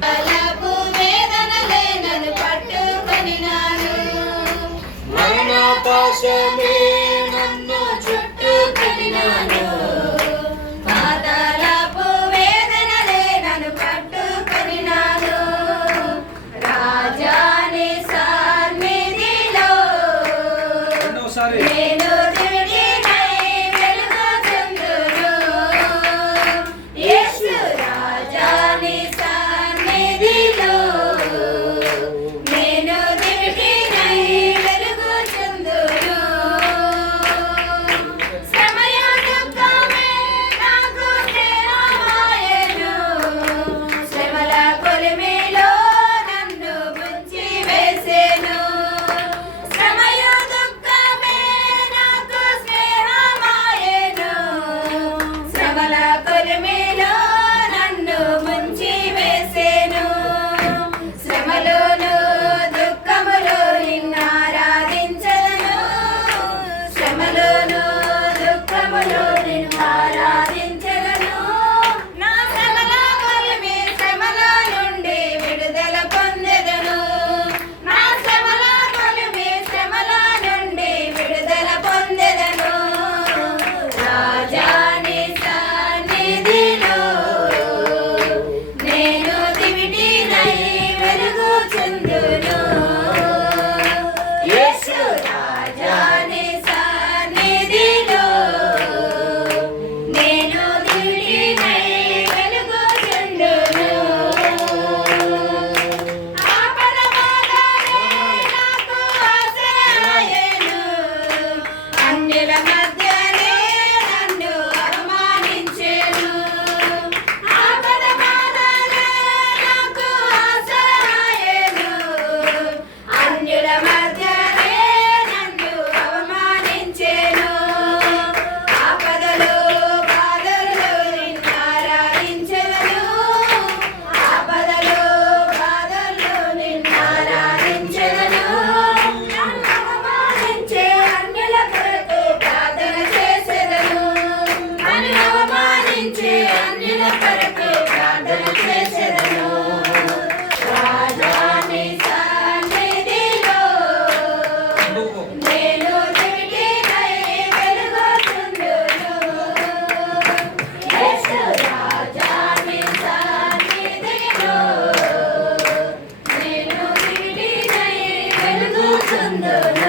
Bye. Wonderland.